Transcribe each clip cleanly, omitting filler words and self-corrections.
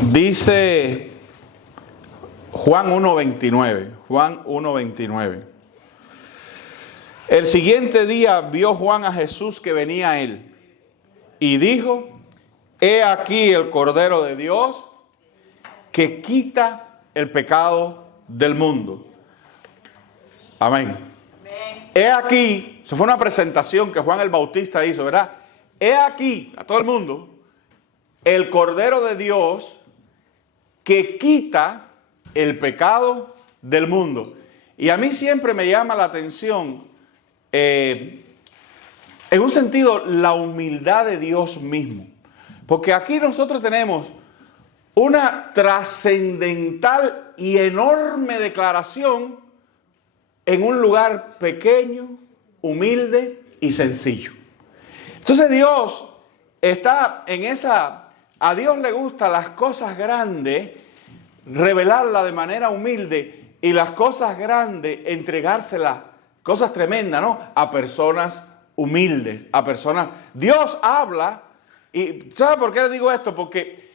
Dice Juan 1:29. Juan 1:29. El siguiente día vio Juan a Jesús que venía a él y dijo: He aquí el Cordero de Dios que quita el pecado del mundo. Amén. He aquí, eso fue una presentación que Juan el Bautista hizo, ¿verdad? He aquí, a todo el mundo, el Cordero de Dios que quita el pecado del mundo. Y a mí siempre me llama la atención, en un sentido, la humildad de Dios mismo. Porque aquí nosotros tenemos una trascendental y enorme declaración en un lugar pequeño, humilde y sencillo. Entonces Dios está en esa... A Dios le gustan las cosas grandes, revelarlas de manera humilde, y las cosas grandes, entregárselas, cosas tremendas, ¿no?, a personas humildes, a personas... Dios habla, y ¿sabe por qué le digo esto? Porque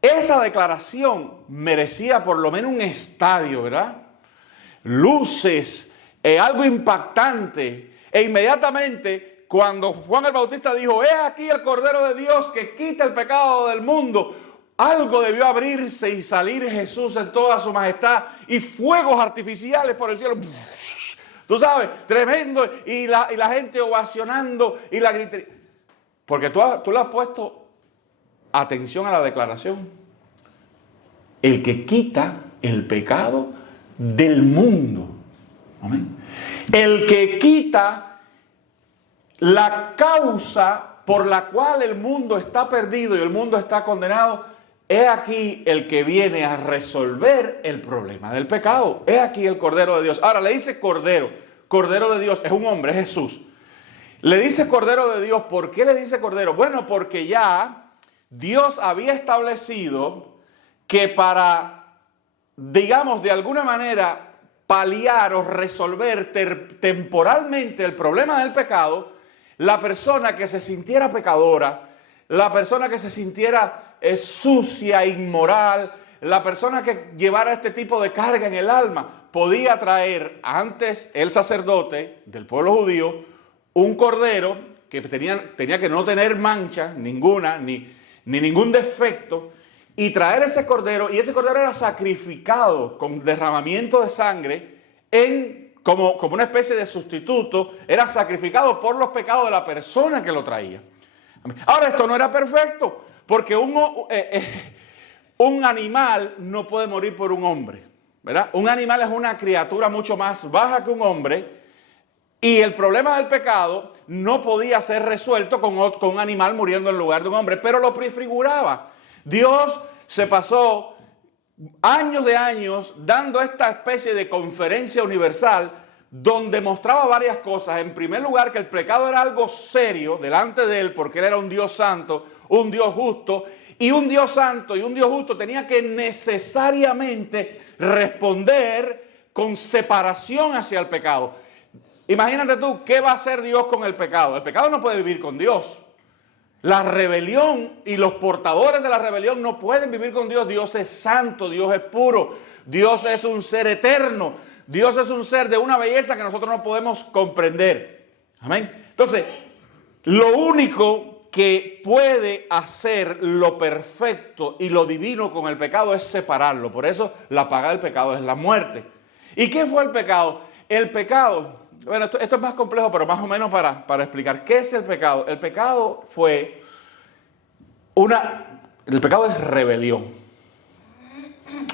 esa declaración merecía por lo menos un estadio, ¿verdad? Luces, algo impactante. E inmediatamente, cuando Juan el Bautista dijo: He aquí el Cordero de Dios que quita el pecado del mundo, algo debió abrirse y salir Jesús en toda su majestad, y fuegos artificiales por el cielo. Tú sabes, tremendo, y la gente ovacionando y la gritería. Porque tú le has puesto atención a la declaración. El que quita el pecado del mundo. Amén. El que quita la causa por la cual el mundo está perdido y el mundo está condenado. He aquí el que viene a resolver el problema del pecado. He aquí el Cordero de Dios. Ahora le dice Cordero. Cordero de Dios es un hombre, es Jesús. Le dice Cordero de Dios. ¿Por qué le dice Cordero? Bueno, porque ya Dios había establecido que para, digamos, de alguna manera paliar o resolver temporalmente el problema del pecado, la persona que se sintiera pecadora, la persona que se sintiera sucia, inmoral, la persona que llevara este tipo de carga en el alma, podía traer antes el sacerdote del pueblo judío un cordero que tenía que no tener mancha ninguna, ni ningún defecto, y traer ese cordero, y ese cordero era sacrificado con derramamiento de sangre como una especie de sustituto, era sacrificado por los pecados de la persona que lo traía. Ahora, esto no era perfecto, porque un animal no puede morir por un hombre, ¿verdad? Un animal es una criatura mucho más baja que un hombre, y el problema del pecado no podía ser resuelto con un animal muriendo en lugar de un hombre, pero lo prefiguraba. Dios se pasó años de años dando esta especie de conferencia universal donde mostraba varias cosas. En primer lugar, que el pecado era algo serio delante de él, porque él era un Dios santo, un Dios justo, y un Dios santo y un Dios justo tenía que necesariamente responder con separación hacia el pecado. Imagínate tú, ¿qué va a hacer Dios con el pecado? El pecado no puede vivir con Dios. La rebelión y los portadores de la rebelión no pueden vivir con Dios. Dios es santo, Dios es puro, Dios es un ser eterno, Dios es un ser de una belleza que nosotros no podemos comprender. Amén. Entonces, lo único que puede hacer lo perfecto y lo divino con el pecado es separarlo. Por eso la paga del pecado es la muerte. ¿Y qué fue el pecado? El pecado... Bueno, esto es más complejo, pero más o menos para explicar. ¿Qué es el pecado? El pecado el pecado es rebelión.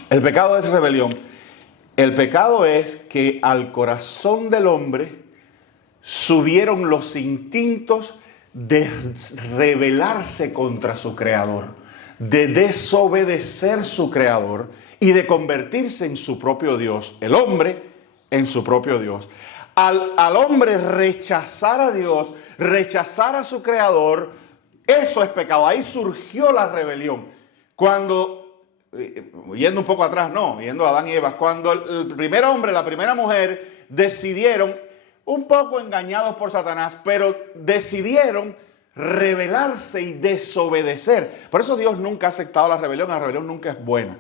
El pecado es rebelión. El pecado es que al corazón del hombre subieron los instintos de rebelarse contra su creador, de desobedecer su creador y de convertirse en su propio Dios. El hombre en su propio Dios. Al hombre rechazar a Dios, rechazar a su creador, eso es pecado. Ahí surgió la rebelión. Cuando, yendo un poco atrás, yendo a Adán y Eva, cuando el primer hombre, la primera mujer decidieron, un poco engañados por Satanás, pero decidieron rebelarse y desobedecer. Por eso Dios nunca ha aceptado la rebelión nunca es buena.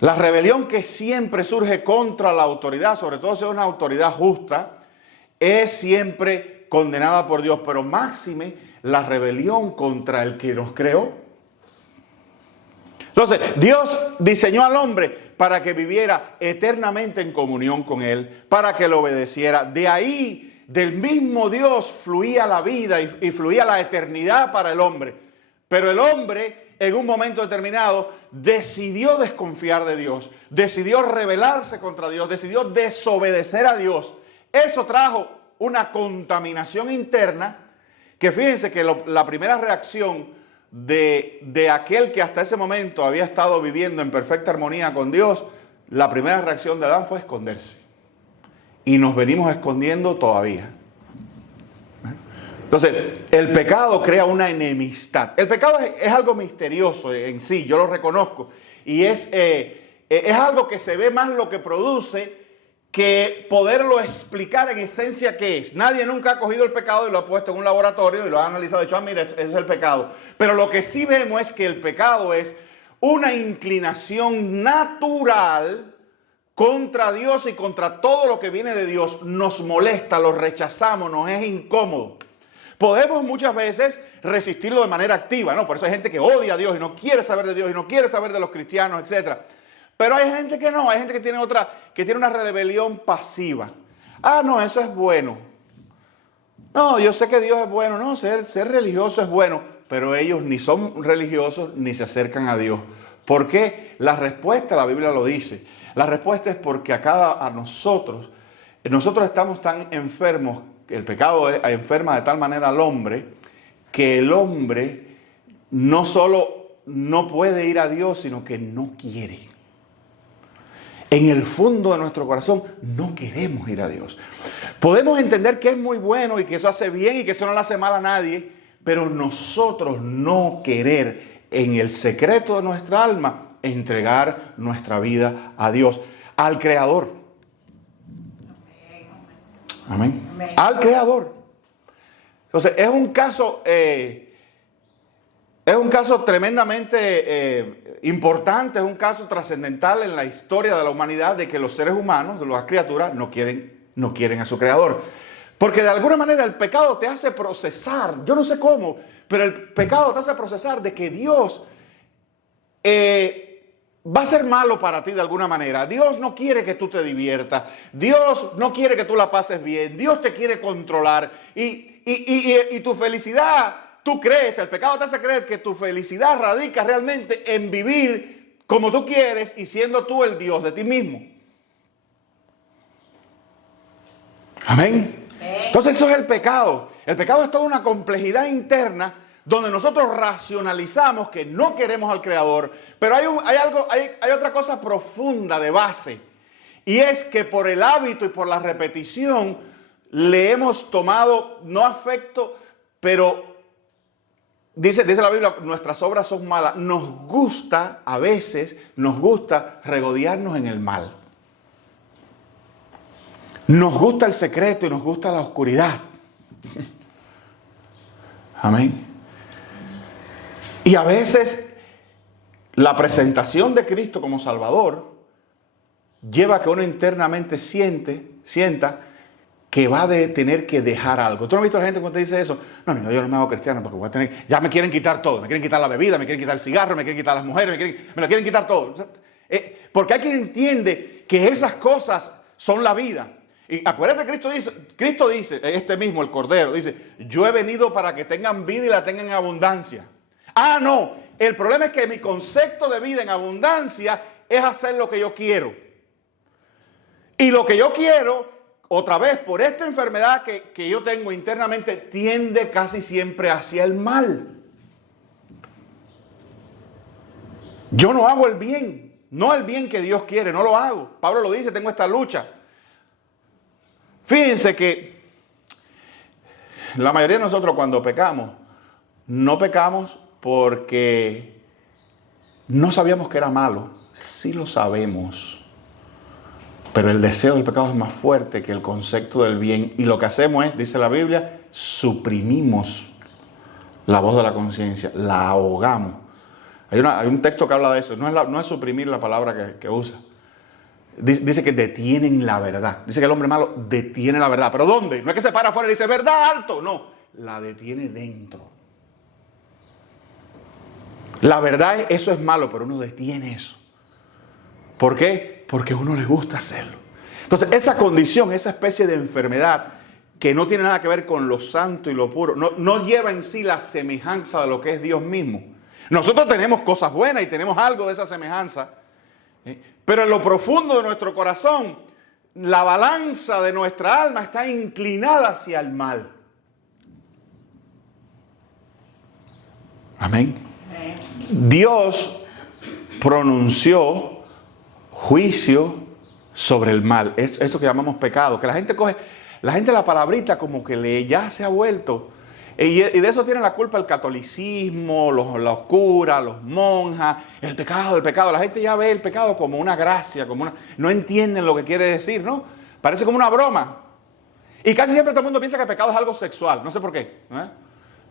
La rebelión que siempre surge contra la autoridad, sobre todo si es una autoridad justa, es siempre condenada por Dios, pero máxime la rebelión contra el que nos creó. Entonces, Dios diseñó al hombre para que viviera eternamente en comunión con Él, para que lo obedeciera. De ahí, del mismo Dios, fluía la vida y fluía la eternidad para el hombre. Pero el hombre, en un momento determinado, decidió desconfiar de Dios, decidió rebelarse contra Dios, decidió desobedecer a Dios. Eso trajo una contaminación interna que, fíjense que la primera reacción de aquel que hasta ese momento había estado viviendo en perfecta armonía con Dios, la primera reacción de Adán fue esconderse. Y nos venimos escondiendo todavía. Entonces, el pecado crea una enemistad. El pecado es algo misterioso en sí, yo lo reconozco. Y es algo que se ve más lo que produce que poderlo explicar en esencia qué es. Nadie nunca ha cogido el pecado y lo ha puesto en un laboratorio y lo ha analizado y dicho, mira, ese es el pecado. Pero lo que sí vemos es que el pecado es una inclinación natural contra Dios y contra todo lo que viene de Dios. Nos molesta, lo rechazamos, nos es incómodo. Podemos muchas veces resistirlo de manera activa, ¿no? Por eso hay gente que odia a Dios y no quiere saber de Dios y no quiere saber de los cristianos, etc. Pero hay gente que no, hay gente que tiene una rebelión pasiva. Ah, no, eso es bueno. No, yo sé que Dios es bueno. No, ser religioso es bueno. Pero ellos ni son religiosos ni se acercan a Dios. ¿Por qué? La respuesta, la Biblia lo dice. La respuesta es porque a nosotros estamos tan enfermos, que el pecado enferma de tal manera al hombre, que el hombre no solo no puede ir a Dios, sino que no quiere. En el fondo de nuestro corazón no queremos ir a Dios. Podemos entender que es muy bueno y que eso hace bien y que eso no le hace mal a nadie, pero nosotros no querer en el secreto de nuestra alma entregar nuestra vida a Dios, al Creador. Amén. Amén. Al Creador. Entonces es un caso tremendamente importante, es un caso trascendental en la historia de la humanidad, de que los seres humanos, de las criaturas, no quieren a su Creador. Porque de alguna manera el pecado te hace procesar, yo no sé cómo, pero el pecado te hace procesar de que Dios va a ser malo para ti de alguna manera. Dios no quiere que tú te diviertas. Dios no quiere que tú la pases bien. Dios te quiere controlar. Y tu felicidad, tú crees, el pecado te hace creer que tu felicidad radica realmente en vivir como tú quieres y siendo tú el Dios de ti mismo. Amén. Entonces eso es el pecado. El pecado es toda una complejidad interna donde nosotros racionalizamos que no queremos al Creador, pero hay otra cosa profunda de base, y es que por el hábito y por la repetición le hemos tomado, no afecto, pero dice la Biblia, nuestras obras son malas. A veces nos gusta regodearnos en el mal. Nos gusta el secreto y nos gusta la oscuridad. Amén. Y a veces la presentación de Cristo como Salvador lleva a que uno internamente sienta que va a tener que dejar algo. ¿Tú no has visto a la gente cuando te dice eso? No, yo no me hago cristiano porque ya me quieren quitar todo. Me quieren quitar la bebida, me quieren quitar el cigarro, me quieren quitar las mujeres, me lo quieren quitar todo. Porque hay quien entiende que esas cosas son la vida. Y acuérdate, Cristo dice, este mismo, el Cordero, dice, yo he venido para que tengan vida y la tengan en abundancia. Ah, no, el problema es que mi concepto de vida en abundancia es hacer lo que yo quiero. Y lo que yo quiero, otra vez, por esta enfermedad que yo tengo internamente, tiende casi siempre hacia el mal. Yo no hago el bien, no el bien que Dios quiere, no lo hago. Pablo lo dice, tengo esta lucha. Fíjense que la mayoría de nosotros cuando pecamos, no pecamos porque no sabíamos que era malo. Sí lo sabemos. Pero el deseo del pecado es más fuerte que el concepto del bien. Y lo que hacemos es, dice la Biblia, suprimimos la voz de la conciencia, la ahogamos. Hay un texto que habla de eso, no es suprimir la palabra que usa. Dice que detienen la verdad. Dice que el hombre malo detiene la verdad. ¿Pero dónde? No es que se para afuera y dice, verdad alto. No, la detiene dentro. La verdad, eso es malo, pero uno detiene eso. ¿Por qué? Porque a uno le gusta hacerlo. Entonces, esa condición, esa especie de enfermedad que no tiene nada que ver con lo santo y lo puro, no lleva en sí la semejanza de lo que es Dios mismo. Nosotros tenemos cosas buenas y tenemos algo de esa semejanza, pero en lo profundo de nuestro corazón, la balanza de nuestra alma está inclinada hacia el mal. Amén. Dios pronunció juicio sobre el mal. Es esto que llamamos pecado, que la gente la palabrita como que ya se ha vuelto. Y de eso tiene la culpa el catolicismo, los curas, los monjas, el pecado. La gente ya ve el pecado como una gracia, no entienden lo que quiere decir, ¿no? Parece como una broma. Y casi siempre todo el mundo piensa que el pecado es algo sexual, no sé por qué.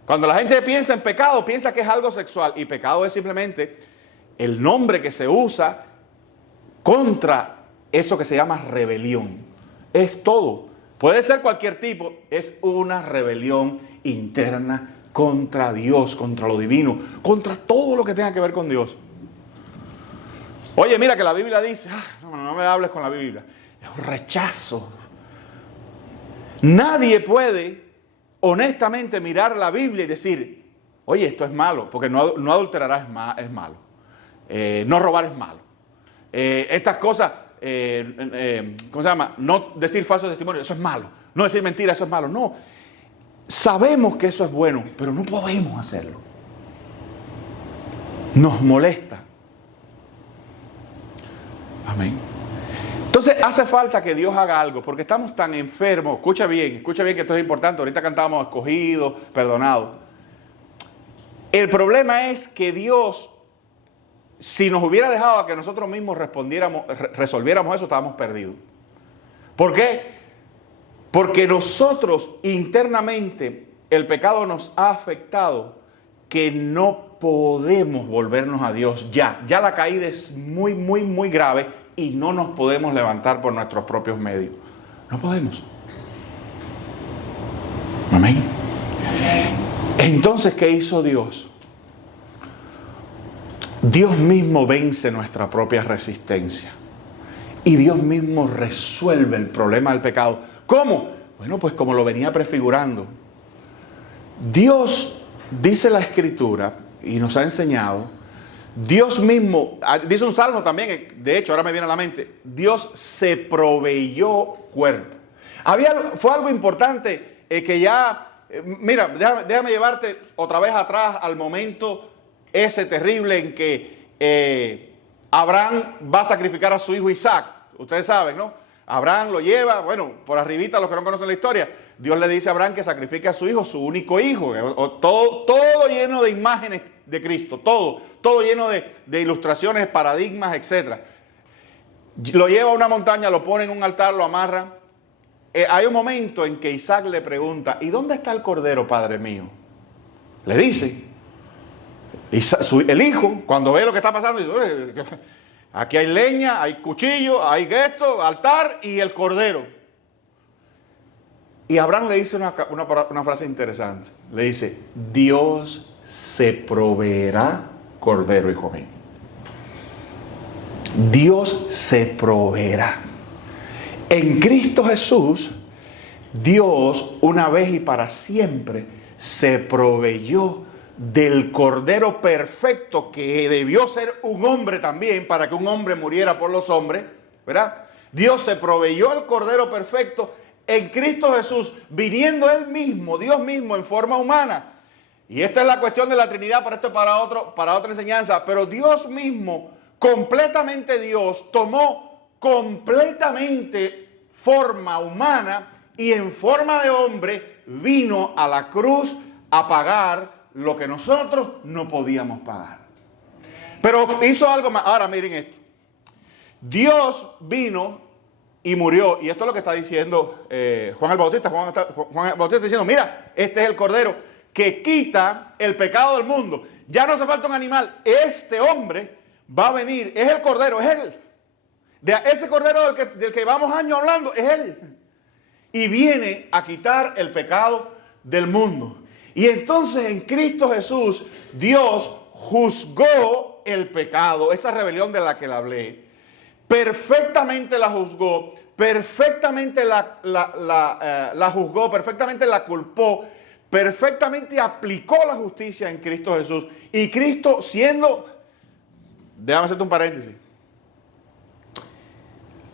Cuando la gente piensa en pecado, piensa que es algo sexual. Y pecado es simplemente el nombre que se usa contra eso que se llama rebelión. Es todo. Puede ser cualquier tipo, es una rebelión interna contra Dios, contra lo divino, contra todo lo que tenga que ver con Dios. Oye, mira que la Biblia dice, no me hables con la Biblia, es un rechazo. Nadie puede honestamente mirar la Biblia y decir, oye, esto es malo, porque no adulterarás es malo, no robar es malo, estas cosas... ¿cómo se llama? No decir falso testimonio, eso es malo. No decir mentira, eso es malo. No, sabemos que eso es bueno, pero no podemos hacerlo. Nos molesta. Amén. Entonces hace falta que Dios haga algo, porque estamos tan enfermos. Escucha bien que esto es importante. Ahorita cantábamos escogido, perdonado. El problema es que Dios, si nos hubiera dejado a que nosotros mismos resolviéramos eso, estábamos perdidos. ¿Por qué? Porque nosotros internamente el pecado nos ha afectado que no podemos volvernos a Dios ya. Ya la caída es muy, muy, muy grave y no nos podemos levantar por nuestros propios medios. No podemos. Amén. Entonces, ¿qué hizo Dios? Dios mismo vence nuestra propia resistencia. Y Dios mismo resuelve el problema del pecado. ¿Cómo? Bueno, pues como lo venía prefigurando. Dios, dice la Escritura, y nos ha enseñado, Dios mismo, dice un salmo también, de hecho, ahora me viene a la mente, Dios se proveyó cuerpo. Fue algo importante que ya, mira, déjame llevarte otra vez atrás al momento ese terrible en que Abraham va a sacrificar a su hijo Isaac. Ustedes saben, ¿no? Abraham lo lleva, bueno, por arribita, los que no conocen la historia, Dios le dice a Abraham que sacrifique a su hijo, su único hijo, todo lleno de imágenes de Cristo, todo lleno de ilustraciones, paradigmas, etc. Lo lleva a una montaña, lo pone en un altar, lo amarra. Hay un momento en que Isaac le pregunta, ¿y dónde está el cordero, padre mío? Le dice. El hijo, cuando ve lo que está pasando, dice, aquí hay leña, hay cuchillo, hay esto, altar y el cordero. Y Abraham le dice una frase interesante. Le dice, Dios se proveerá cordero, hijo mío. Dios se proveerá. En Cristo Jesús, Dios una vez y para siempre se proveyó del cordero perfecto que debió ser un hombre también para que un hombre muriera por los hombres, ¿verdad? Dios se proveyó el cordero perfecto en Cristo Jesús, viniendo Él mismo, Dios mismo en forma humana. Y esta es la cuestión de la Trinidad, pero esto es para otra enseñanza. Pero Dios mismo, completamente Dios, tomó completamente forma humana y en forma de hombre vino a la cruz a pagar lo que nosotros no podíamos pagar. Pero hizo algo más. Ahora miren esto. Dios vino y murió. Y esto es lo que está diciendo Juan el Bautista. Juan el Bautista está diciendo, mira, este es el Cordero que quita el pecado del mundo. Ya no hace falta un animal. Este hombre va a venir. Es el Cordero, es Él. De ese Cordero del que llevamos años hablando, es Él. Y viene a quitar el pecado del mundo. Y entonces en Cristo Jesús, Dios juzgó el pecado, esa rebelión de la que le hablé. Perfectamente la juzgó, perfectamente la juzgó, perfectamente la culpó, perfectamente aplicó la justicia en Cristo Jesús. Y Cristo siendo, déjame hacerte un paréntesis,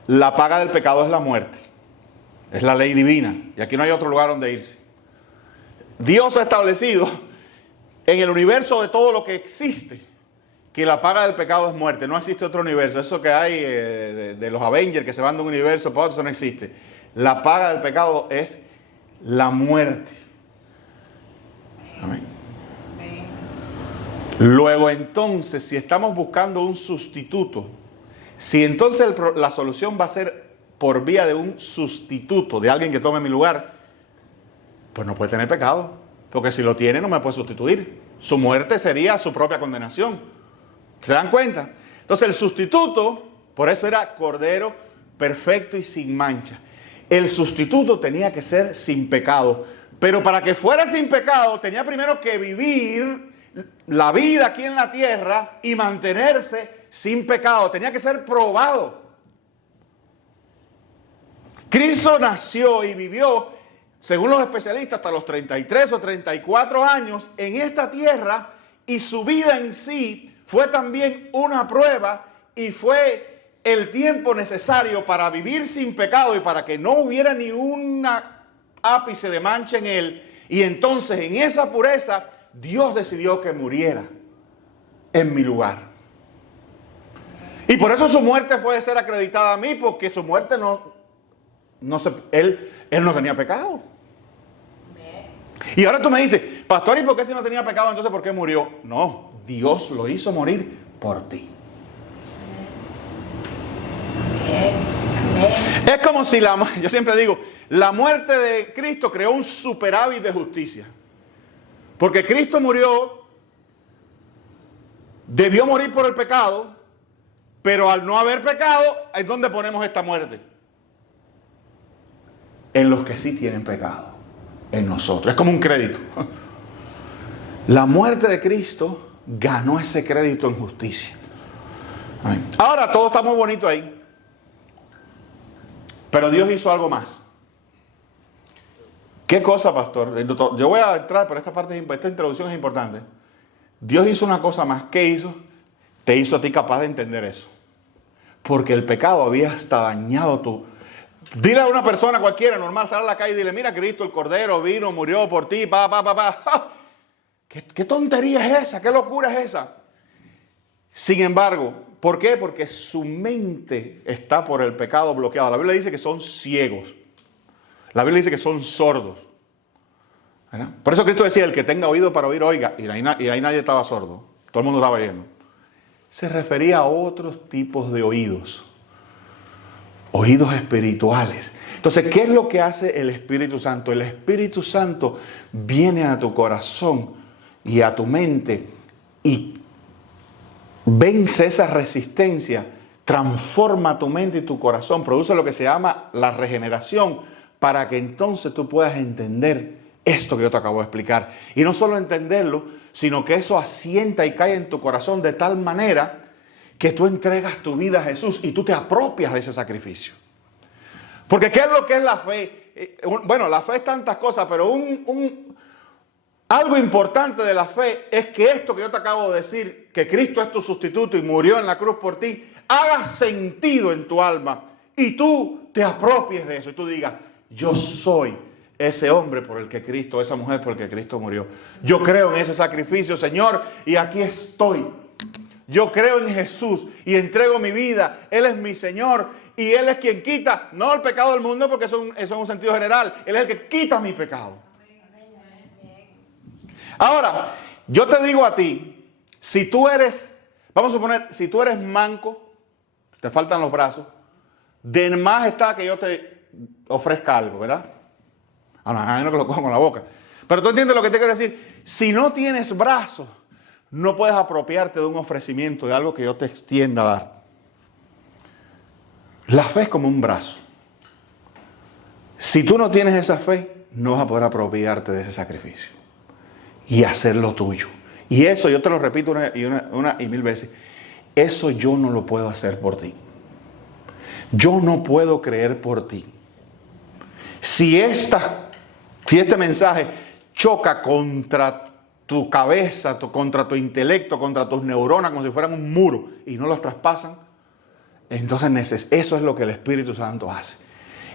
la paga del pecado es la muerte, es la ley divina, y aquí no hay otro lugar donde irse. Dios ha establecido en el universo de todo lo que existe que la paga del pecado es muerte. No existe otro universo. Eso que hay de los Avengers que se van de un universo para otro, eso no existe. La paga del pecado es la muerte. Amén. Luego entonces, si estamos buscando un sustituto, si entonces la solución va a ser por vía de un sustituto, de alguien que tome mi lugar, pues no puede tener pecado, porque si lo tiene no me puede sustituir. Su muerte sería su propia condenación. ¿Se dan cuenta? Entonces el sustituto, por eso era Cordero perfecto y sin mancha. El sustituto tenía que ser sin pecado, pero para que fuera sin pecado tenía primero que vivir la vida aquí en la tierra y mantenerse sin pecado. Tenía que ser probado. Cristo nació y vivió, según los especialistas, hasta los 33 o 34 años en esta tierra, y su vida en sí fue también una prueba y fue el tiempo necesario para vivir sin pecado y para que no hubiera ni un ápice de mancha en él. Y entonces en esa pureza Dios decidió que muriera en mi lugar. Y por eso su muerte puede ser acreditada a mí, porque su muerte él no tenía pecado. Y ahora tú me dices, pastor, ¿y por qué si no tenía pecado entonces por qué murió? No, Dios lo hizo morir por ti. Es como si yo siempre digo, la muerte de Cristo creó un superávit de justicia. Porque Cristo murió, debió morir por el pecado, pero al no haber pecado, ¿en dónde ponemos esta muerte? En los que sí tienen pecado. En nosotros. Es como un crédito. La muerte de Cristo ganó ese crédito en justicia. Amén. Ahora todo está muy bonito ahí. Pero Dios hizo algo más. ¿Qué cosa, pastor? Yo voy a entrar, pero esta introducción es importante. Dios hizo una cosa más. ¿Qué hizo? Te hizo a ti capaz de entender eso. Porque el pecado había hasta dañado tu... Dile a una persona cualquiera normal, sal a la calle y dile, mira, Cristo, el Cordero, vino, murió por ti, ¿Qué tontería es esa? ¿Qué locura es esa? Sin embargo, ¿por qué? Porque su mente está por el pecado bloqueado. La Biblia dice que son ciegos. La Biblia dice que son sordos. ¿Verdad? Por eso Cristo decía, el que tenga oído para oír, oiga. Y ahí nadie estaba sordo. Todo el mundo estaba oyendo. Se refería a otros tipos de oídos. Oídos espirituales. Entonces, ¿qué es lo que hace el Espíritu Santo? El Espíritu Santo viene a tu corazón y a tu mente y vence esa resistencia, transforma tu mente y tu corazón, produce lo que se llama la regeneración, para que entonces tú puedas entender esto que yo te acabo de explicar. Y no solo entenderlo, sino que eso asienta y cae en tu corazón de tal manera que tú entregas tu vida a Jesús y tú te apropias de ese sacrificio. Porque ¿qué es lo que es la fe? Bueno, la fe es tantas cosas, pero algo importante de la fe es que esto que yo te acabo de decir, que Cristo es tu sustituto y murió en la cruz por ti, haga sentido en tu alma y tú te apropies de eso y tú digas, yo soy ese hombre por el que Cristo, esa mujer por el que Cristo murió. Yo creo en ese sacrificio, Señor, y aquí estoy. Yo creo en Jesús y entrego mi vida. Él es mi Señor y Él es quien quita, no el pecado del mundo, porque eso es un sentido general. Él es el que quita mi pecado. Ahora, yo te digo a ti, vamos a suponer, si tú eres manco, te faltan los brazos, de más está que yo te ofrezca algo, ¿verdad? A menos que lo cojo con la boca. Pero tú entiendes lo que te quiero decir. Si no tienes brazos, no puedes apropiarte de un ofrecimiento, de algo que yo te extienda a dar. La fe es como un brazo. Si tú no tienes esa fe, no vas a poder apropiarte de ese sacrificio y hacerlo tuyo. Y eso yo te lo repito una y mil veces. Eso yo no lo puedo hacer por ti. Yo no puedo creer por ti. Si este mensaje choca contra tu cabeza, contra tu intelecto, contra tus neuronas, como si fueran un muro, y no los traspasan, entonces eso es lo que el Espíritu Santo hace.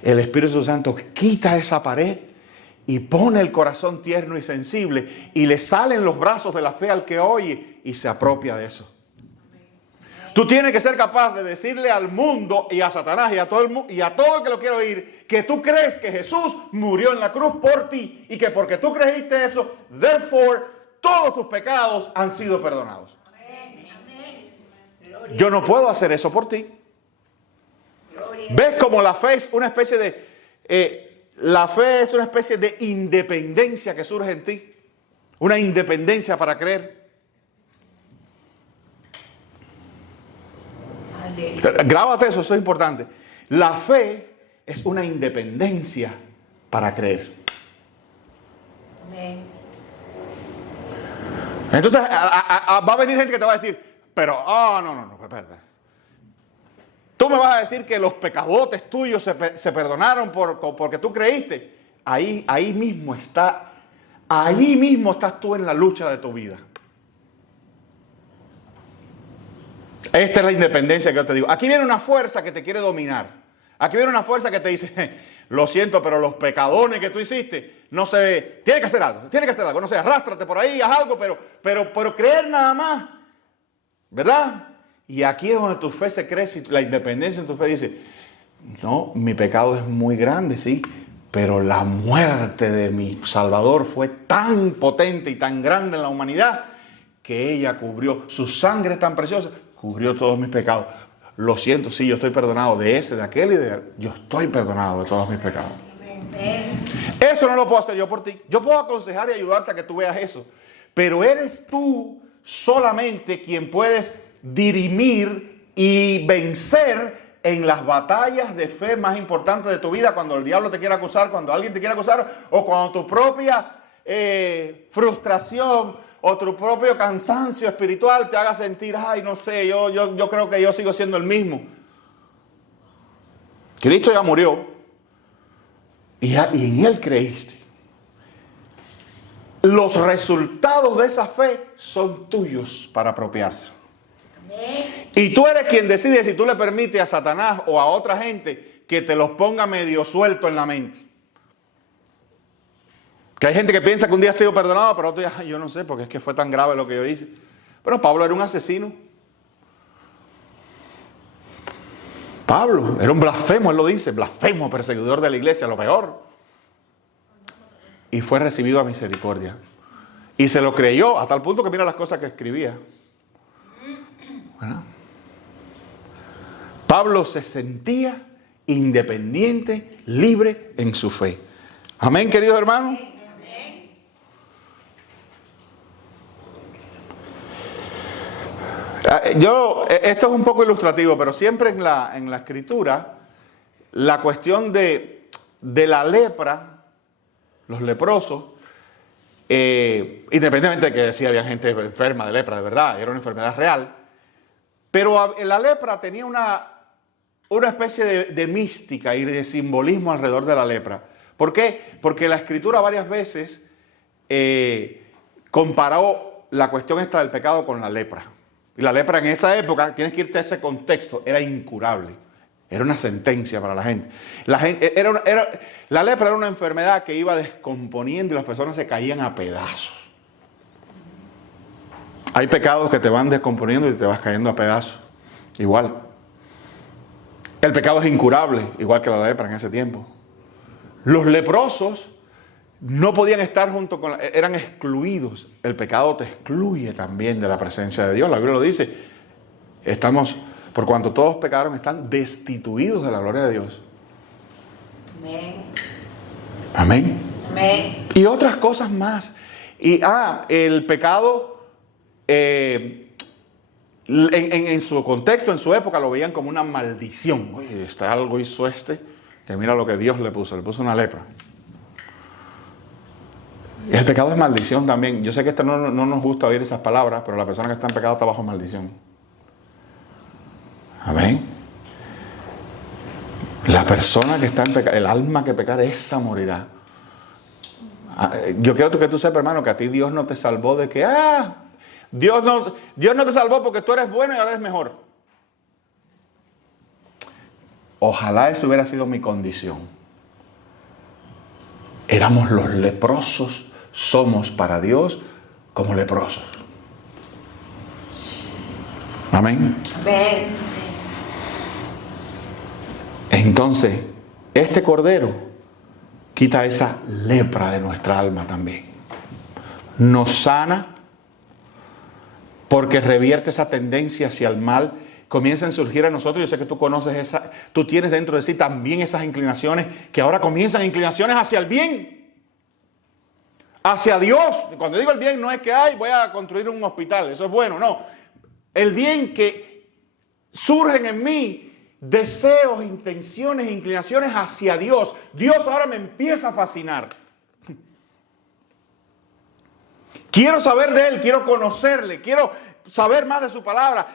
El Espíritu Santo quita esa pared y pone el corazón tierno y sensible, y le salen los brazos de la fe al que oye y se apropia de eso. Tú tienes que ser capaz de decirle al mundo y a Satanás y a todo el que lo quiera oír que tú crees que Jesús murió en la cruz por ti y que porque tú creíste eso, therefore, todos tus pecados han sido perdonados. Yo no puedo hacer eso por ti. ¿Ves cómo la fe es una especie de independencia que surge en ti? Una independencia para creer. Grábate eso es importante. La fe es una independencia para creer. Amén. Entonces va a venir gente que te va a decir, pero, no, espera. Tú me vas a decir que los pecadotes tuyos se perdonaron porque tú creíste. Ahí mismo estás tú en la lucha de tu vida. Esta es la independencia que yo te digo. Aquí viene una fuerza que te quiere dominar. Aquí viene una fuerza que te dice, lo siento, pero los pecadones que tú hiciste, no se ve. Tienes que hacer algo. No sé, arrástrate por ahí, haz algo, pero creer nada más. ¿Verdad? Y aquí es donde tu fe se crece y la independencia en tu fe dice, no, mi pecado es muy grande, sí, pero la muerte de mi Salvador fue tan potente y tan grande en la humanidad que ella cubrió, su sangre tan preciosa, cubrió todos mis pecados. Lo siento, sí, yo estoy perdonado de ese, de aquel y de... Yo estoy perdonado de todos mis pecados. Eso no lo puedo hacer yo por ti. Yo puedo aconsejar y ayudarte a que tú veas eso. Pero eres tú solamente quien puedes dirimir y vencer en las batallas de fe más importantes de tu vida, cuando el diablo te quiera acusar, cuando alguien te quiera acusar, o cuando tu propia frustración o tu propio cansancio espiritual te haga sentir, ay, no sé, yo creo que yo sigo siendo el mismo. Cristo ya murió y en Él creíste. Los resultados de esa fe son tuyos para apropiarse. Y tú eres quien decide si tú le permites a Satanás o a otra gente que te los ponga medio suelto en la mente. Que hay gente que piensa que un día ha sido perdonado, pero otro día, yo no sé, porque es que fue tan grave lo que yo hice. Pero Pablo era un asesino. Pablo era un blasfemo, él lo dice, blasfemo, perseguidor de la iglesia, lo peor. Y fue recibido a misericordia. Y se lo creyó a tal punto que mira las cosas que escribía. ¿Verdad? Pablo se sentía independiente, libre en su fe. Amén, queridos hermanos. Esto es un poco ilustrativo, pero siempre en la escritura, la cuestión de la lepra, los leprosos, independientemente de que sí había gente enferma de lepra, de verdad, era una enfermedad real, pero la lepra tenía una especie de mística y de simbolismo alrededor de la lepra. ¿Por qué? Porque la escritura varias veces comparó la cuestión esta del pecado con la lepra. Y la lepra en esa época, tienes que irte a ese contexto, era incurable. Era una sentencia para la gente. La lepra era una enfermedad que iba descomponiendo y las personas se caían a pedazos. Hay pecados que te van descomponiendo y te vas cayendo a pedazos. Igual. El pecado es incurable, igual que la lepra en ese tiempo. Los leprosos no podían estar junto con eran excluidos. El pecado te excluye también de la presencia de Dios. La Biblia lo dice. Estamos Por cuanto todos pecaron, están destituidos de la gloria de Dios. Amén. Amén. Amén. Y otras cosas más. Y el pecado, en su contexto, en su época, lo veían como una maldición. Oye, algo hizo que mira lo que Dios le puso una lepra. Y el pecado es maldición también. Yo sé que no nos gusta oír esas palabras, pero la persona que está en pecado está bajo maldición. Amén. La persona que está en pecado, el alma que pecar, esa morirá. Yo quiero que tú sepas, hermano, que a ti Dios no te salvó de que, Dios no te salvó porque tú eres bueno y ahora eres mejor. Ojalá eso hubiera sido mi condición. Éramos los leprosos, somos para Dios como leprosos. Amén. Amén. Entonces, este cordero quita esa lepra de nuestra alma también. Nos sana porque revierte esa tendencia hacia el mal. Comienzan a surgir a nosotros. Yo sé que tú conoces tú tienes dentro de sí también esas inclinaciones que ahora comienzan inclinaciones hacia el bien. Hacia Dios. Cuando digo el bien no es que voy a construir un hospital. Eso es bueno, no. El bien que surgen en mí. Deseos, intenciones, inclinaciones hacia Dios. Dios ahora me empieza a fascinar. Quiero saber de Él, quiero conocerle, quiero saber más de su palabra.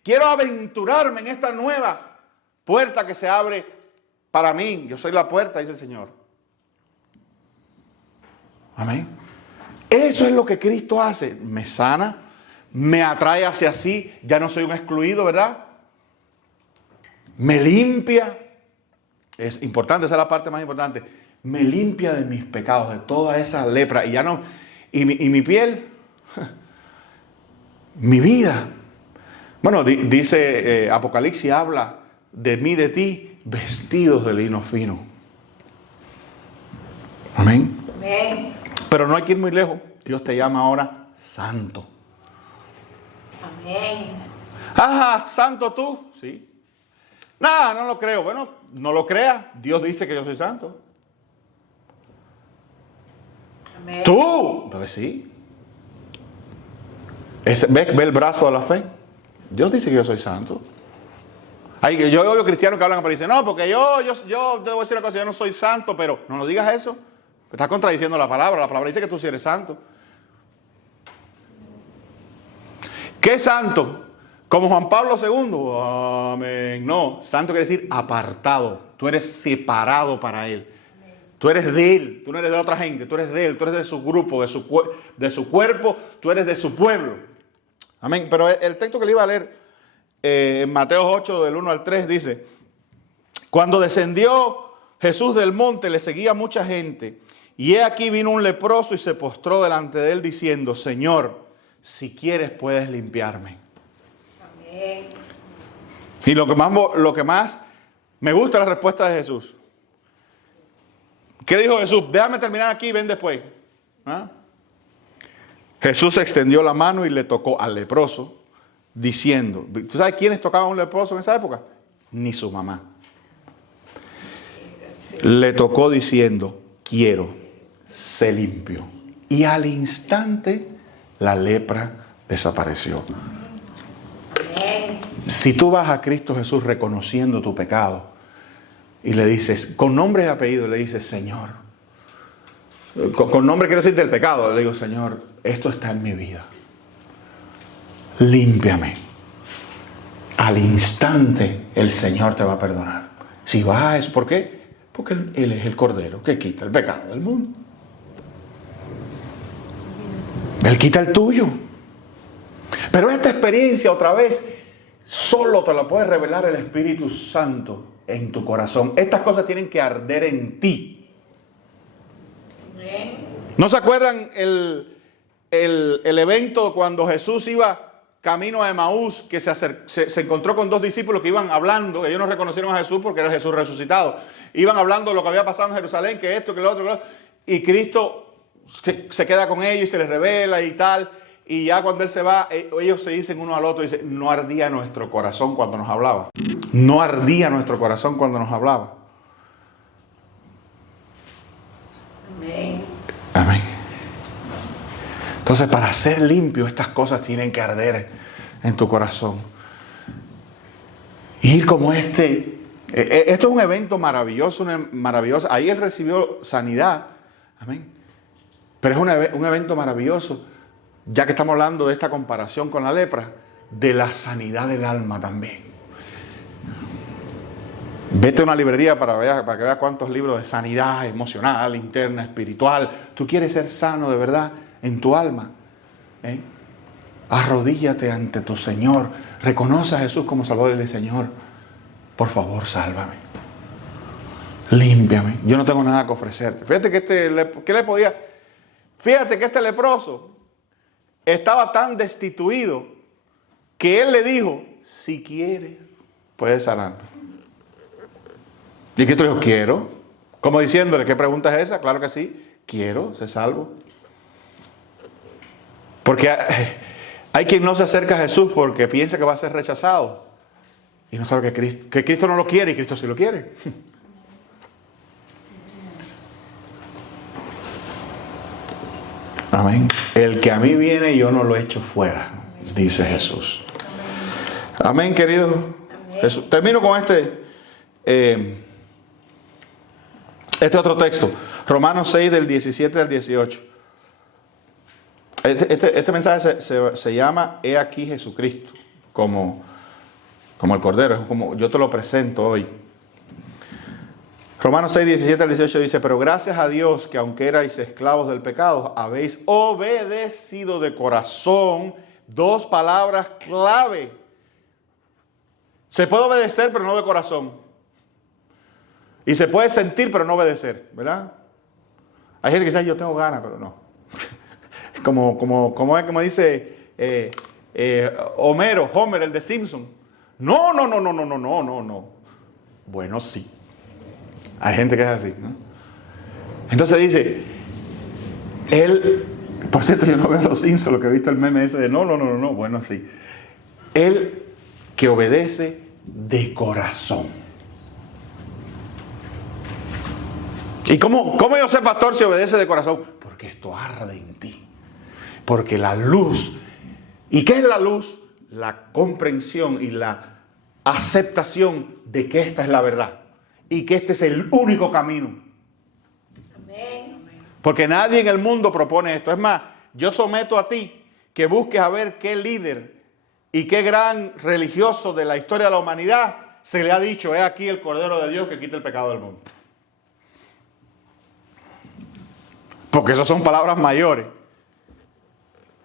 Quiero aventurarme en esta nueva puerta que se abre para mí. Yo soy la puerta, dice el Señor. Amén. Eso es lo que Cristo hace. Me sana, me atrae hacia sí. Ya no soy un excluido, ¿verdad? Me limpia, es importante, esa es la parte más importante, me limpia de mis pecados, de toda esa lepra, y ya no, y mi piel, mi vida. Bueno, dice Apocalipsis, habla de mí, de ti, vestidos de lino fino. Amén. Amén. Pero no hay que ir muy lejos, Dios te llama ahora santo. Amén. ¿Santo tú? Sí. No lo creo. Bueno, no lo creas. Dios dice que yo soy santo. Amén. Tú. Pues sí. Ve el brazo de la fe. Dios dice que yo soy santo. Yo oigo cristianos que hablan pero dicen, no, porque yo debo decir una cosa, yo no soy santo, pero no digas eso. Estás contradiciendo la palabra. La palabra dice que tú sí eres santo. ¿Qué es santo? Como Juan Pablo II, amén. No, santo quiere decir apartado. Tú eres separado para Él. Tú eres de Él, tú no eres de otra gente. Tú eres de Él, tú eres de su grupo, de su cuerpo, tú eres de su pueblo. Amén. Pero el texto que le iba a leer, en Mateo 8, del 1 al 3, dice, cuando descendió Jesús del monte, le seguía mucha gente. Y he aquí vino un leproso y se postró delante de Él diciendo, Señor, si quieres puedes limpiarme. Y lo que más me gusta es la respuesta de Jesús. ¿Qué dijo Jesús? Déjame terminar aquí y ven después. Jesús extendió la mano y le tocó al leproso, diciendo, ¿tú sabes quiénes tocaban a un leproso en esa época? Ni su mamá. Le tocó diciendo, quiero, sé limpio. Y al instante la lepra desapareció. Si tú vas a Cristo Jesús reconociendo tu pecado y le dices, con nombre y apellido, le dices, Señor, con nombre quiero decir del pecado, le digo, Señor, esto está en mi vida, límpiame. Al instante el Señor te va a perdonar. Si vas a eso, ¿por qué? Porque Él es el Cordero que quita el pecado del mundo. Él quita el tuyo. Pero esta experiencia otra vez solo te la puede revelar el Espíritu Santo en tu corazón. Estas cosas tienen que arder en ti. ¿No se acuerdan el evento cuando Jesús iba camino a Emaús, que se encontró con dos discípulos que iban hablando? Ellos no reconocieron a Jesús porque era Jesús resucitado. Iban hablando de lo que había pasado en Jerusalén, que esto, que lo otro, y Cristo se queda con ellos y se les revela y tal. y ya cuando Él se va, ellos se dicen uno al otro, dicen, no ardía nuestro corazón cuando nos hablaba. No ardía nuestro corazón cuando nos hablaba. Amén. Amén. Entonces, para ser limpio, estas cosas tienen que arder en tu corazón. Ir como esto es un evento maravilloso, maravilloso. Ahí Él recibió sanidad. Amén. Pero es un evento maravilloso, ya que estamos hablando de esta comparación con la lepra, de la sanidad del alma también. Vete a una librería para que veas cuántos libros de sanidad emocional, interna, espiritual. Tú quieres ser sano de verdad en tu alma. Arrodíllate ante tu Señor. Reconoce a Jesús como Salvador y dile, Señor, por favor, sálvame. Límpiame. Yo no tengo nada que ofrecerte. Fíjate que Fíjate que este leproso estaba tan destituido que él le dijo, si quieres, puedes sanarme. Y Cristo dijo, quiero. Como diciéndole, ¿qué pregunta es esa? Claro que sí, quiero, ser salvo. Porque hay quien no se acerca a Jesús porque piensa que va a ser rechazado. Y no sabe que Cristo no lo quiere y Cristo sí lo quiere. Amén. El que a mí viene, yo no lo echo fuera, dice Jesús. Amén, querido. Jesús. Termino con este otro texto. Romanos 6, del 17 al 18. Este mensaje se llama He aquí Jesucristo, como el Cordero. Es como yo te lo presento hoy. Romanos 6, 17 al 18 dice, pero gracias a Dios que aunque erais esclavos del pecado, habéis obedecido de corazón. Dos palabras clave. Se puede obedecer, pero no de corazón. Y se puede sentir, pero no obedecer, ¿verdad? Hay gente que dice, yo tengo ganas, pero no. Como dice Homer, el de Simpson. No. Bueno, sí. Hay gente que es así, ¿no? Entonces dice, él, por cierto, yo no veo los Simpsons, lo que he visto el meme ese de no, bueno, sí. Él que obedece de corazón. ¿Y cómo yo sé, pastor, si obedece de corazón? Porque esto arde en ti. Porque la luz, ¿y qué es la luz? La comprensión y la aceptación de que esta es la verdad. Y que este es el único camino. Amén. Porque nadie en el mundo propone esto. Es más, yo someto a ti que busques a ver qué líder y qué gran religioso de la historia de la humanidad se le ha dicho, he aquí el Cordero de Dios que quita el pecado del mundo. Porque esas son palabras mayores.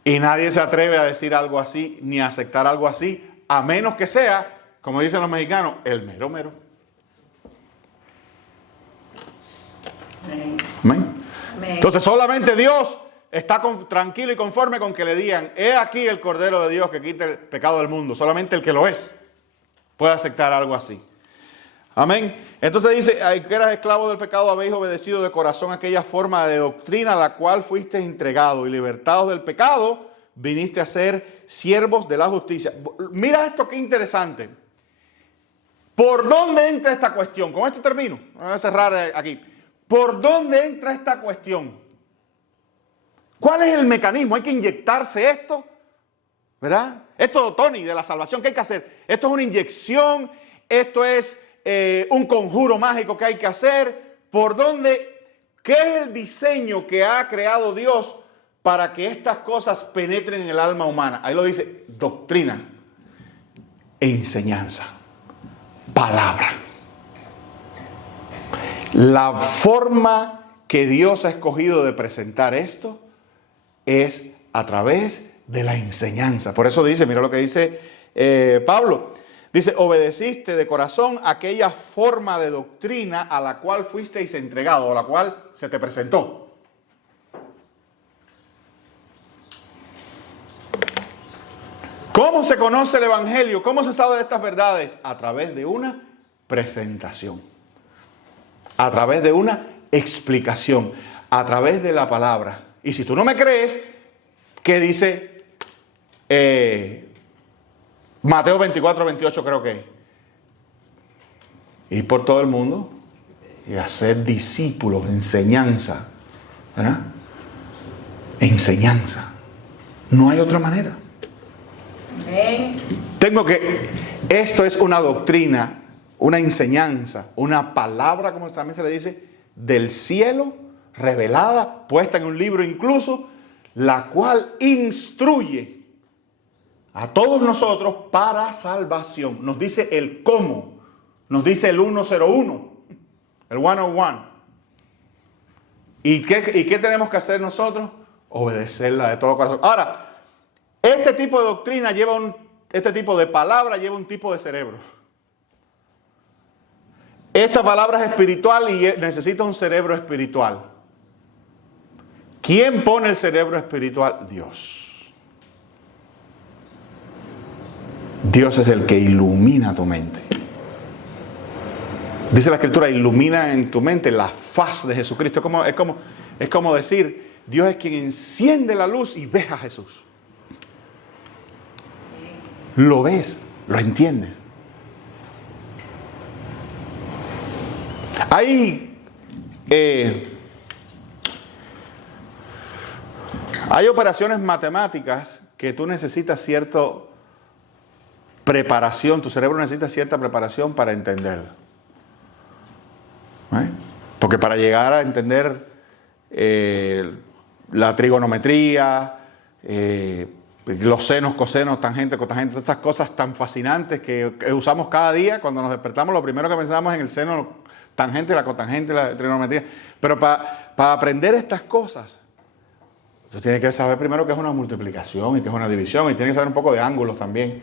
Y nadie se atreve a decir algo así, ni a aceptar algo así, a menos que sea, como dicen los mexicanos, el mero mero. Amén. Amén. Amén. Entonces solamente Dios está tranquilo y conforme con que le digan, he aquí el Cordero de Dios que quita el pecado del mundo. Solamente el que lo es puede aceptar algo así. Amén. Entonces dice, que eras esclavo del pecado, habéis obedecido de corazón aquella forma de doctrina a la cual fuiste entregado, y libertados del pecado, viniste a ser siervos de la justicia. Mira esto, qué interesante. ¿Por dónde entra esta cuestión? Con esto termino. Voy a cerrar aquí. ¿Por dónde entra esta cuestión? ¿Cuál es el mecanismo? ¿Hay que inyectarse esto? ¿Verdad? Esto, Tony, de la salvación, ¿qué hay que hacer? Esto es una inyección, esto es un conjuro mágico que hay que hacer. ¿Por dónde? ¿Qué es el diseño que ha creado Dios para que estas cosas penetren en el alma humana? Ahí lo dice, doctrina, enseñanza, palabra. La forma que Dios ha escogido de presentar esto es a través de la enseñanza. Por eso dice, mira lo que dice Pablo. Dice, obedeciste de corazón aquella forma de doctrina a la cual fuisteis entregado, a la cual se te presentó. ¿Cómo se conoce el Evangelio? ¿Cómo se sabe de estas verdades? A través de una presentación. A través de una explicación. A través de la palabra. Y si tú no me crees, ¿qué dice Mateo 24, 28 creo que es. Ir por todo el mundo y hacer discípulos, enseñanza. ¿Verdad? Enseñanza. No hay otra manera. Amén. Esto es una doctrina, una enseñanza, una palabra, como también se le dice, del cielo, revelada, puesta en un libro incluso, la cual instruye a todos nosotros para salvación. Nos dice el cómo, nos dice el 101, el 101. ¿Y qué tenemos que hacer nosotros? Obedecerla de todo corazón. Ahora, este tipo de doctrina este tipo de palabra lleva un tipo de cerebro. Esta palabra es espiritual y necesita un cerebro espiritual. ¿Quién pone el cerebro espiritual? Dios. Dios es el que ilumina tu mente. Dice la Escritura, ilumina en tu mente la faz de Jesucristo. Es como decir, Dios es quien enciende la luz y ves a Jesús. Lo ves, lo entiendes. Hay operaciones matemáticas que tú necesitas cierta preparación, tu cerebro necesita cierta preparación para entenderlo. Porque para llegar a entender la trigonometría, los senos, cosenos, tangentes, cotangentes, estas cosas tan fascinantes que usamos cada día, cuando nos despertamos, lo primero que pensamos es en el seno, tangente, la cotangente, la trigonometría. Pero para aprender estas cosas, tú tienes que saber primero qué es una multiplicación y qué es una división, y tienes que saber un poco de ángulos también.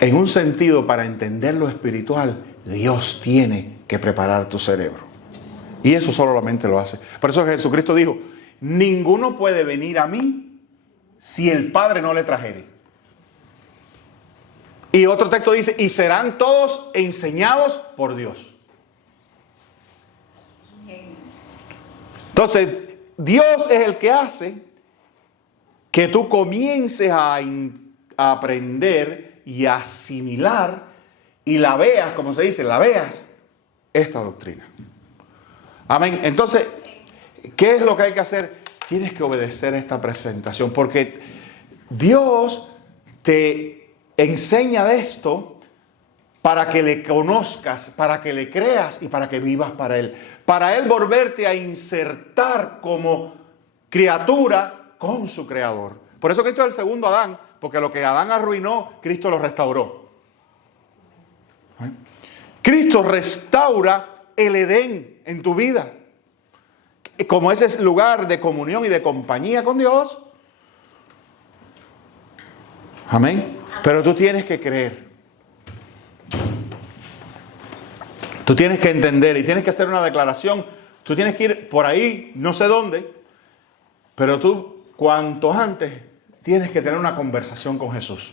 En un sentido, para entender lo espiritual, Dios tiene que preparar tu cerebro. Y eso solamente lo hace. Por eso Jesucristo dijo, ninguno puede venir a mí si el Padre no le trajere. Y otro texto dice, y serán todos enseñados por Dios. Entonces, Dios es el que hace que tú comiences a aprender y a asimilar y la veas, como se dice, la veas, esta doctrina. Amén. Entonces, ¿qué es lo que hay que hacer? Tienes que obedecer esta presentación, porque Dios te enseña de esto para que le conozcas, para que le creas y para que vivas para Él. Para Él volverte a insertar como criatura con su Creador. Por eso Cristo es el segundo Adán, porque lo que Adán arruinó, Cristo lo restauró. Cristo restaura el Edén en tu vida. Como ese es lugar de comunión y de compañía con Dios. Amén. Pero tú tienes que creer. Tú tienes que entender y tienes que hacer una declaración. Tú tienes que ir por ahí, no sé dónde, pero tú, cuanto antes, tienes que tener una conversación con Jesús.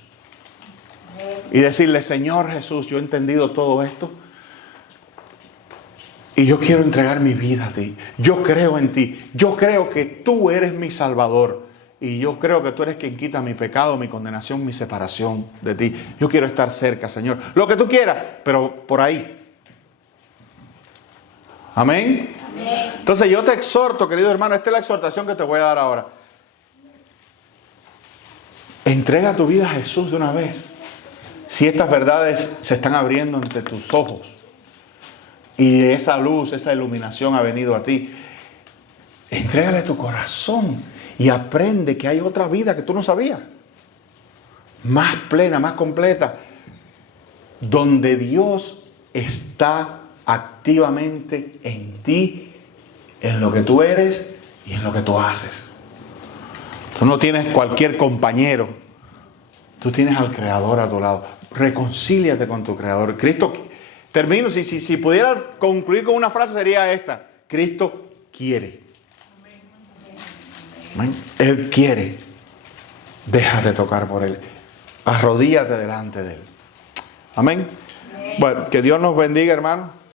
Y decirle, Señor Jesús, yo he entendido todo esto. Y yo quiero entregar mi vida a ti. Yo creo en ti. Yo creo que tú eres mi Salvador. Y yo creo que tú eres quien quita mi pecado, mi condenación, mi separación de ti. Yo quiero estar cerca, Señor. Lo que tú quieras, pero por ahí. Amén. Amén. Entonces yo te exhorto, querido hermano, esta es la exhortación que te voy a dar ahora. Entrega tu vida a Jesús de una vez. Si estas verdades se están abriendo ante tus ojos. Y esa luz, esa iluminación ha venido a ti. Entrégale tu corazón y aprende que hay otra vida que tú no sabías. Más plena, más completa. Donde Dios está activamente en ti, en lo que tú eres y en lo que tú haces. Tú no tienes cualquier compañero. Tú tienes al Creador a tu lado. Reconcíliate con tu Creador. Cristo... Termino, si pudiera concluir con una frase sería esta. Cristo quiere. Amén. Él quiere. Déjate tocar por Él. Arrodíllate delante de Él. Amén. Bueno, que Dios nos bendiga, hermano.